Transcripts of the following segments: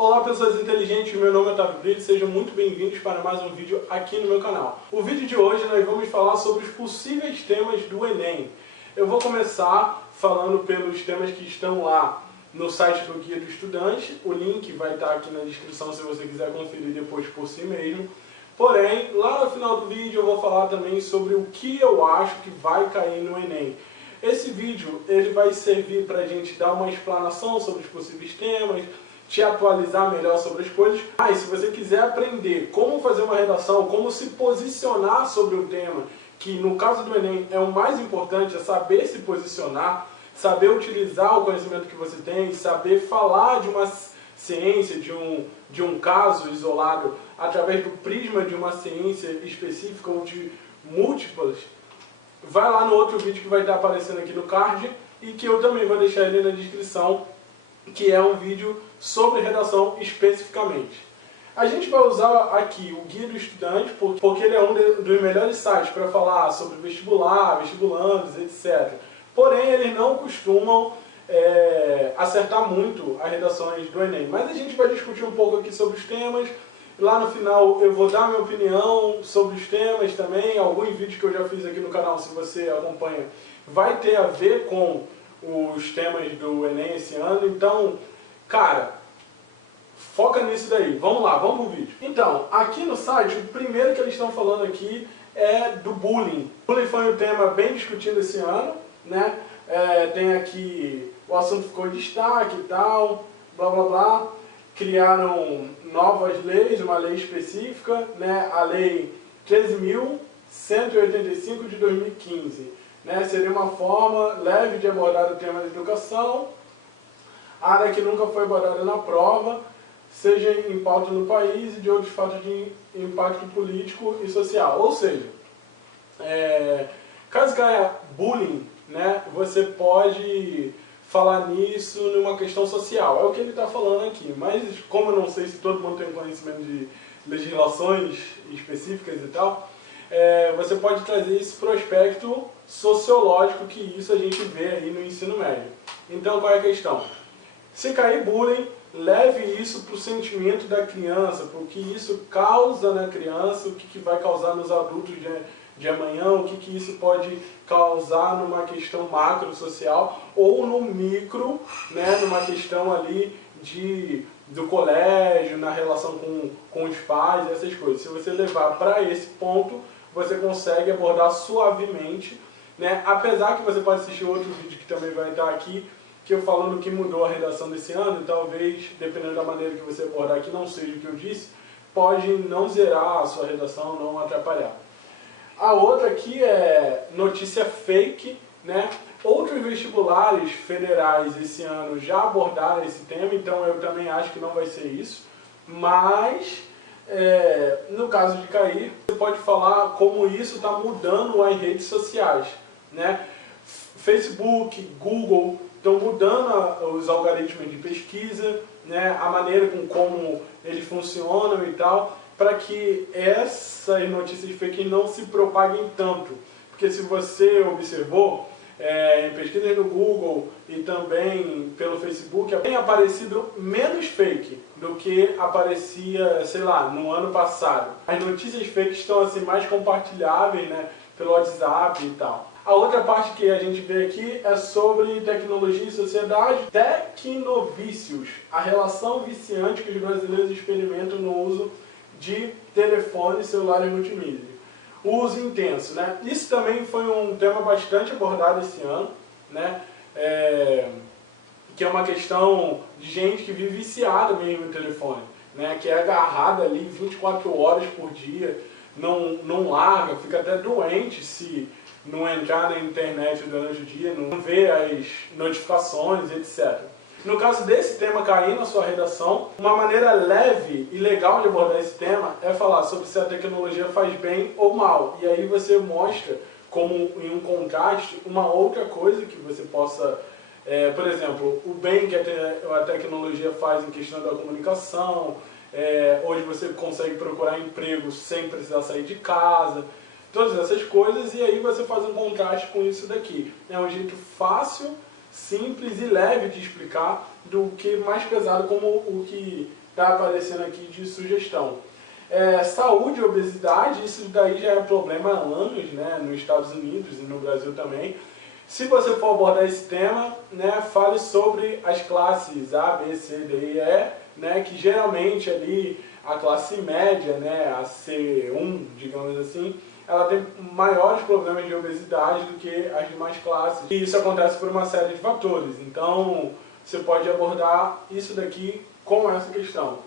Olá pessoas inteligentes, meu nome é Otávio Brito, sejam muito bem-vindos para mais um vídeo aqui no meu canal. O vídeo de hoje nós vamos falar sobre os possíveis temas do Enem. Eu vou começar falando pelos temas que estão lá no site do Guia do Estudante, o link vai estar aqui na descrição se você quiser conferir depois por si mesmo. Porém, lá no final do vídeo eu vou falar também sobre o que eu acho que vai cair no Enem. Esse vídeo ele vai servir para a gente dar uma explanação sobre os possíveis temas, te atualizar melhor sobre as coisas. Mas se você quiser aprender como fazer uma redação, como se posicionar sobre um tema, que no caso do Enem é o mais importante, é saber se posicionar, saber utilizar o conhecimento que você tem, saber falar de uma ciência, de um caso isolado, através do prisma de uma ciência específica ou de múltiplas, vai lá no outro vídeo que vai estar aparecendo aqui no card e que eu também vou deixar ele na descrição, que é um vídeo sobre redação especificamente. A gente vai usar aqui o Guia do Estudante, porque ele é um dos melhores sites para falar sobre vestibular, vestibulandos, etc. Porém, eles não costumam acertar muito as redações do Enem. Mas a gente vai discutir um pouco aqui sobre os temas. Lá no final eu vou dar minha opinião sobre os temas também. Alguns vídeos que eu já fiz aqui no canal, se você acompanha, vai ter a ver com os temas do Enem esse ano. Então, cara, foca nisso daí. Vamos lá, vamos pro vídeo. Então, aqui no site, o primeiro que eles estão falando aqui é do bullying. O bullying foi um tema bem discutido esse ano, né? Tem aqui, o assunto ficou em destaque e tal, blá blá blá. Criaram novas leis, uma lei específica, né? A lei 13.185 de 2015. Né? Seria uma forma leve de abordar o tema da educação, área que nunca foi abordada na prova, seja em pauta no país e de outros fatos de impacto político e social. Ou seja, caso caia bullying, né, você pode falar nisso numa questão social. É o que ele está falando aqui. Mas como eu não sei se todo mundo tem conhecimento de legislações específicas e tal, você pode trazer esse prospecto sociológico que isso a gente vê aí no ensino médio. Então qual é a questão? Se cair bullying, leve isso para o sentimento da criança, para o que isso causa na criança, o que vai causar nos adultos de amanhã, o que isso pode causar numa questão macro social ou no micro, né, numa questão ali do colégio, na relação com os pais, essas coisas. Se você levar para esse ponto, você consegue abordar suavemente, né? Apesar que você pode assistir outro vídeo que também vai estar aqui, que eu falando o que mudou a redação desse ano, e talvez, dependendo da maneira que você abordar aqui, não seja o que eu disse, pode não zerar a sua redação, não atrapalhar. A outra aqui é notícia fake, né? Outros vestibulares federais esse ano já abordaram esse tema, então eu também acho que não vai ser isso, mas no caso de cair, você pode falar como isso está mudando as redes sociais, né? Facebook, Google estão mudando os algoritmos de pesquisa, né? A maneira como eles funcionam e tal, para que essas notícias fake não se propaguem tanto. Porque se você observou, em pesquisas no Google e também pelo Facebook, tem aparecido menos fake do que aparecia, sei lá, no ano passado. As notícias fake estão assim mais compartilháveis, né, pelo WhatsApp e tal. A outra parte que a gente vê aqui é sobre tecnologia e sociedade. Tecnovícios, a relação viciante que os brasileiros experimentam no uso de telefones, celulares multimídia. O uso intenso, né? Isso também foi um tema bastante abordado esse ano, né? Que é uma questão de gente que vive viciada mesmo no telefone, né? Que é agarrada ali 24 horas por dia, não larga, fica até doente se não entrar na internet durante o dia, não vê as notificações, etc. No caso desse tema cair na sua redação, uma maneira leve e legal de abordar esse tema é falar sobre se a tecnologia faz bem ou mal. E aí você mostra, como em um contraste, uma outra coisa que você possa... por exemplo, o bem que a tecnologia faz em questão da comunicação, hoje você consegue procurar emprego sem precisar sair de casa, todas essas coisas, e aí você faz um contraste com isso daqui. É um jeito fácil, simples e leve de explicar do que mais pesado, como o que está aparecendo aqui de sugestão. Saúde e obesidade, isso daí já é problema há anos, né, nos Estados Unidos e no Brasil também. Se você for abordar esse tema, né, fale sobre as classes A, B, C, D e E, né, que geralmente ali a classe média, né, a C1, digamos assim, ela tem maiores problemas de obesidade do que as demais classes. E isso acontece por uma série de fatores. Então, você pode abordar isso daqui com essa questão.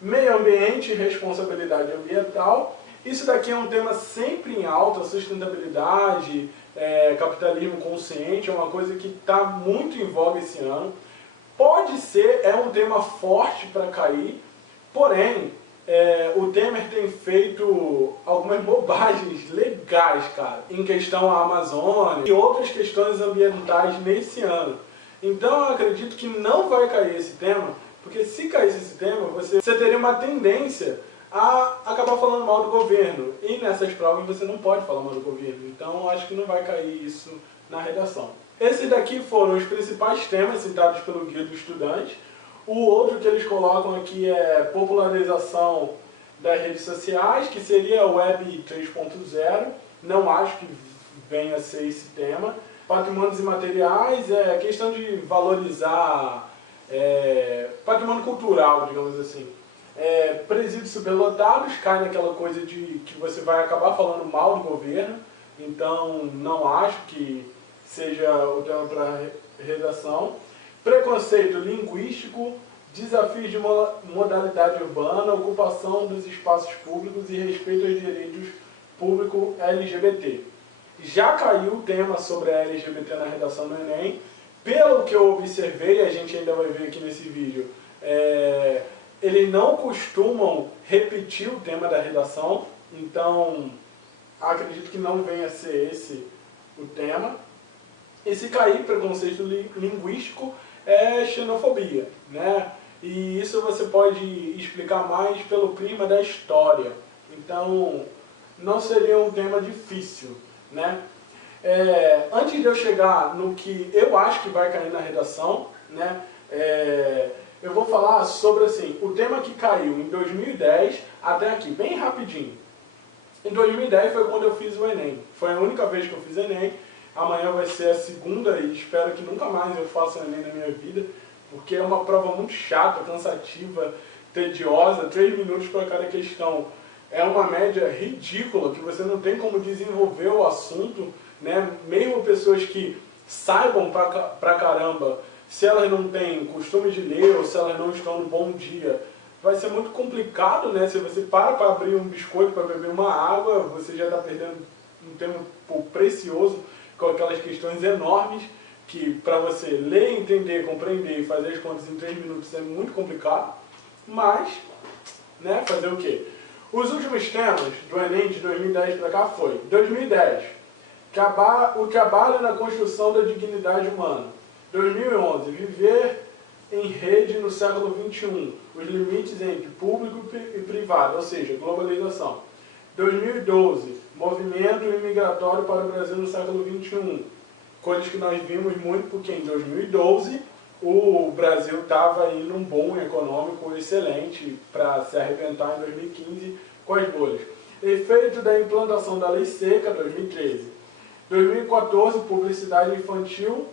Meio ambiente e responsabilidade ambiental. Isso daqui é um tema sempre em alta, sustentabilidade, capitalismo consciente, é uma coisa que está muito em voga esse ano. Pode ser, é um tema forte para cair, porém, o Temer tem feito algumas bobagens legais, cara, em questão à Amazônia e outras questões ambientais nesse ano. Então eu acredito que não vai cair esse tema, porque se caísse esse tema, você teria uma tendência a acabar falando mal do governo. E nessas provas você não pode falar mal do governo. Então acho que não vai cair isso na redação. Esses daqui foram os principais temas citados pelo Guia do Estudante. O outro que eles colocam aqui é popularização das redes sociais, que seria a Web 3.0. Não acho que venha a ser esse tema. Patrimônios imateriais, é questão de valorizar patrimônio cultural, digamos assim. Presídios superlotados, cai naquela coisa de que você vai acabar falando mal do governo, então não acho que seja o tema para redação. Preconceito linguístico, desafios de modalidade urbana, ocupação dos espaços públicos e respeito aos direitos públicos LGBT. Já caiu o tema sobre a LGBT na redação do Enem. Pelo que eu observei, a gente ainda vai ver aqui nesse vídeo, eles não costumam repetir o tema da redação, então acredito que não venha a ser esse o tema. E se cair preconceito linguístico, é xenofobia, né? E isso você pode explicar mais pelo prisma da história. Então, não seria um tema difícil, né? Antes de eu chegar no que eu acho que vai cair na redação, né? Eu vou falar sobre assim, o tema que caiu em 2010 até aqui, bem rapidinho. Em 2010 foi quando eu fiz o Enem. Foi a única vez que eu fiz Enem. Amanhã vai ser a segunda e espero que nunca mais eu faça o Enem na minha vida, porque é uma prova muito chata, cansativa, tediosa, 3 minutos para cada questão. É uma média ridícula, que você não tem como desenvolver o assunto, né? Mesmo pessoas que saibam pra caramba, se elas não têm costume de ler ou se elas não estão no bom dia, vai ser muito complicado, né? Se você para abrir um biscoito, para beber uma água, você já está perdendo um tempo precioso com aquelas questões enormes que para você ler, entender, compreender e fazer as contas em 3 minutos é muito complicado. Mas, né, fazer o quê? Os últimos temas do Enem de 2010 para cá foi 2010, o trabalho na construção da dignidade humana. 2011, viver em rede no século XXI, os limites entre público e privado, ou seja, globalização. 2012, movimento imigratório para o Brasil no século XXI. Coisas que nós vimos muito porque em 2012 o Brasil estava aí num boom econômico excelente para se arrebentar em 2015 com as bolhas. Efeito da implantação da Lei Seca, 2013. 2014, publicidade infantil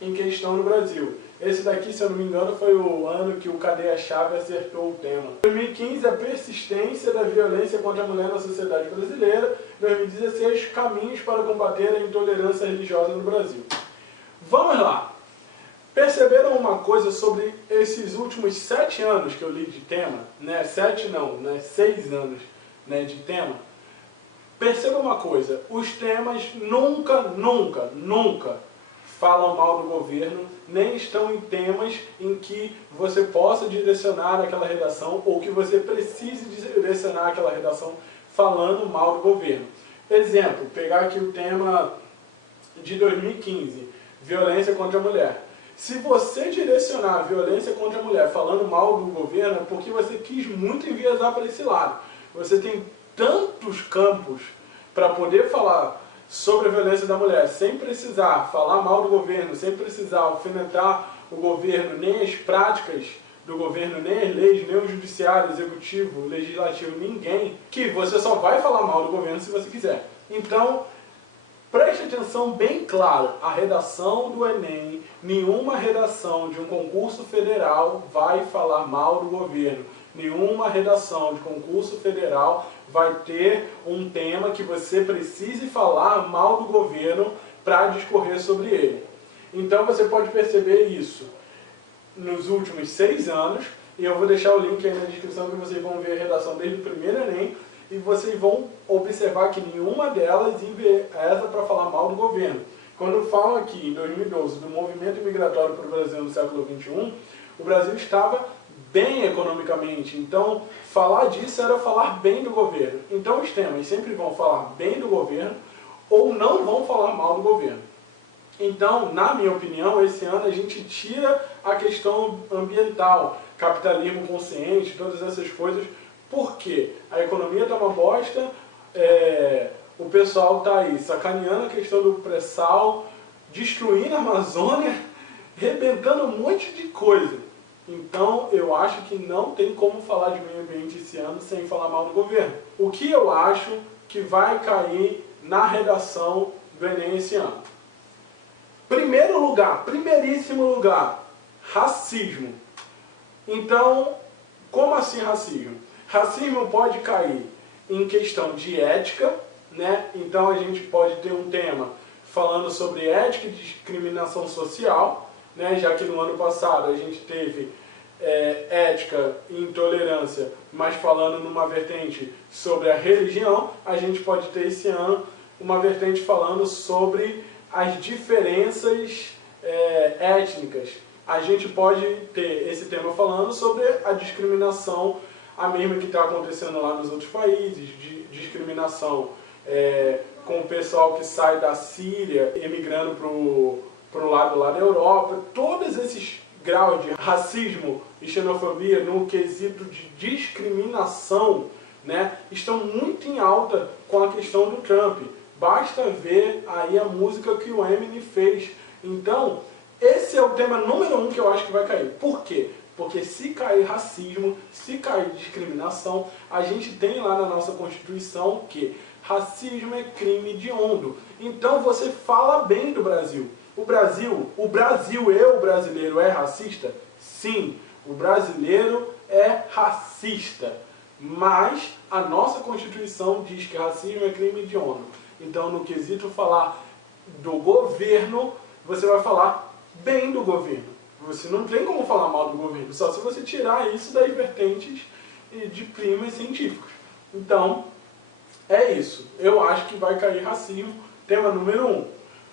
em questão no Brasil. Esse daqui, se eu não me engano, foi o ano que o Cadeia Chave acertou o tema. 2015, a persistência da violência contra a mulher na sociedade brasileira. 2016, caminhos para combater a intolerância religiosa no Brasil. Vamos lá. Perceberam uma coisa sobre esses últimos 7 anos que eu li de tema? Né? 7 não, né? 6 anos, né, de tema. Perceba uma coisa, os temas nunca falam mal do governo, nem estão em temas em que você possa direcionar aquela redação ou que você precise direcionar aquela redação falando mal do governo. Exemplo, pegar aqui o tema de 2015, violência contra a mulher. Se você direcionar a violência contra a mulher falando mal do governo, é porque você quis muito enviesar para esse lado. Você tem tantos campos para poder falar sobre a violência da mulher, sem precisar falar mal do governo, sem precisar alfinetar o governo, nem as práticas do governo, nem as leis, nem o judiciário, o executivo, o legislativo, ninguém, que você só vai falar mal do governo se você quiser. Então, preste atenção bem claro, a redação do Enem, nenhuma redação de um concurso federal vai falar mal do governo. Nenhuma redação de concurso federal vai ter um tema que você precise falar mal do governo para discorrer sobre ele. Então você pode perceber isso nos últimos 6 anos, e eu vou deixar o link aí na descrição que vocês vão ver a redação desde o primeiro Enem, e vocês vão observar que nenhuma delas enviesa para falar mal do governo. Quando falam aqui, em 2012, do movimento migratório para o Brasil no século XXI, o Brasil estava bem economicamente, então falar disso era falar bem do governo. Então os temas sempre vão falar bem do governo ou não vão falar mal do governo. Então, na minha opinião, esse ano a gente tira a questão ambiental, capitalismo consciente, todas essas coisas, porque a economia está uma bosta, o pessoal está aí sacaneando a questão do pré-sal, destruindo a Amazônia, rebentando um monte de coisa. Então, eu acho que não tem como falar de meio ambiente esse ano sem falar mal do governo. O que eu acho que vai cair na redação do Enem esse ano? Primeiro lugar, primeiríssimo lugar, racismo. Então, como assim racismo? Racismo pode cair em questão de ética, né? Então a gente pode ter um tema falando sobre ética e discriminação social, né? Já que no ano passado a gente teve ética e intolerância, mas falando numa vertente sobre a religião, a gente pode ter esse ano uma vertente falando sobre as diferenças étnicas. A gente pode ter esse tema falando sobre a discriminação, a mesma que está acontecendo lá nos outros países, de discriminação com o pessoal que sai da Síria, emigrando para o lado lá da Europa. Todos esses graus de racismo e xenofobia no quesito de discriminação, né, estão muito em alta com a questão do Trump. Basta ver aí a música que o Eminem fez. Então, esse é o tema número 1 que eu acho que vai cair. Por quê? Porque se cair racismo, se cair discriminação, a gente tem lá na nossa Constituição que racismo é crime hediondo. Então você fala bem do Brasil. O brasileiro é racista? Sim, o brasileiro é racista. Mas a nossa Constituição diz que racismo é crime hediondo. Então, no quesito falar do governo, você vai falar bem do governo. Você não tem como falar mal do governo, só se você tirar isso das vertentes de primas científicos. Então, é isso. Eu acho que vai cair racismo, tema número 1.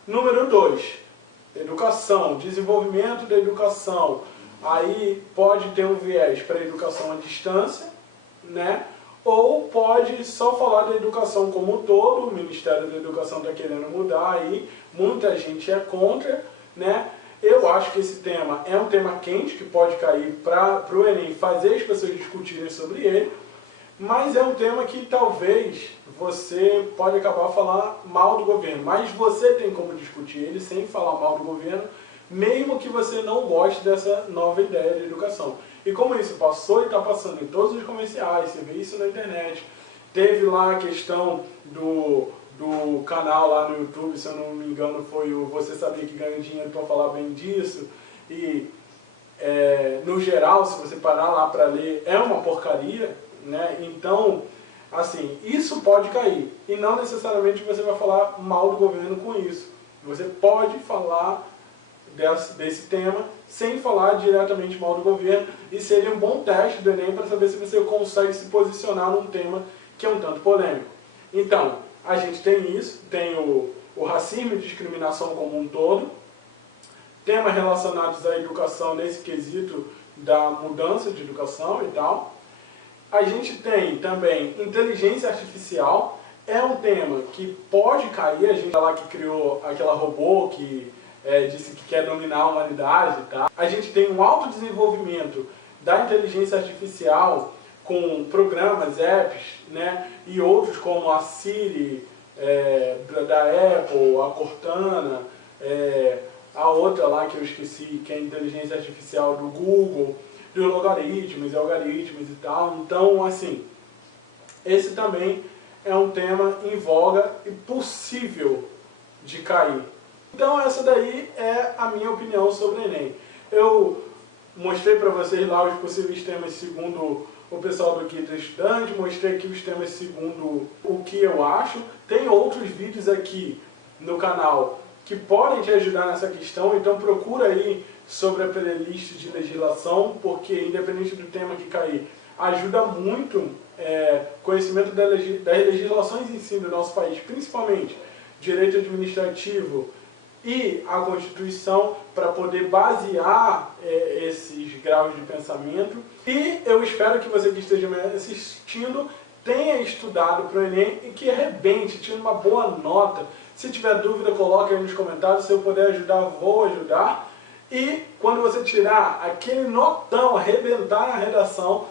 Número 2, educação, desenvolvimento da educação. Aí pode ter um viés para a educação à distância, né? Ou pode só falar da educação como um todo. O Ministério da Educação está querendo mudar aí, muita gente é contra, né? Eu acho que esse tema é um tema quente que pode cair para o Enem fazer as pessoas discutirem sobre ele, mas é um tema que talvez você pode acabar falando mal do governo, mas você tem como discutir ele sem falar mal do governo, mesmo que você não goste dessa nova ideia de educação. E como isso passou e está passando em todos os comerciais, você vê isso na internet, teve lá a questão do canal lá no YouTube, se eu não me engano foi o Você Sabia Que Ganha Dinheiro para falar bem disso, e no geral, se você parar lá para ler, é uma porcaria, né? Então, assim, isso pode cair, e não necessariamente você vai falar mal do governo com isso. Você pode falar desse tema sem falar diretamente mal do governo, e seria um bom teste do Enem para saber se você consegue se posicionar num tema que é um tanto polêmico. Então, a gente tem isso, tem o racismo e discriminação como um todo, temas relacionados à educação nesse quesito da mudança de educação e tal. A gente tem também inteligência artificial, é um tema que pode cair, a gente lá que criou aquela robô que disse que quer dominar a humanidade, tá? A gente tem um alto desenvolvimento da inteligência artificial com programas, apps, né? E outros como a Siri, da Apple, a Cortana, a outra lá que eu esqueci, que é a inteligência artificial do Google. dos logaritmos e algarismos e tal. Então, assim, esse também é um tema em voga e possível de cair. Então essa daí é a minha opinião sobre o Enem. Eu mostrei para vocês lá os possíveis temas segundo o pessoal do Guia do Estudante, mostrei aqui os temas segundo o que eu acho. Tem outros vídeos aqui no canal que podem te ajudar nessa questão, então procura aí sobre a playlist de legislação, porque independente do tema que cair, ajuda muito conhecimento das legislações em si do nosso país, principalmente direito administrativo e a Constituição, para poder basear esses graus de pensamento. E eu espero que você que esteja me assistindo tenha estudado para o Enem e que arrebente, tire uma boa nota. Se tiver dúvida, coloque aí nos comentários. Se eu puder ajudar, vou ajudar. E quando você tirar aquele notão, arrebentar na redação,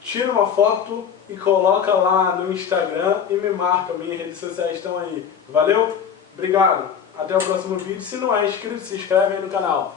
tira uma foto e coloca lá no Instagram e me marca. Minhas redes sociais estão aí. Valeu? Obrigado. Até o próximo vídeo. Se não é inscrito, se inscreve aí no canal.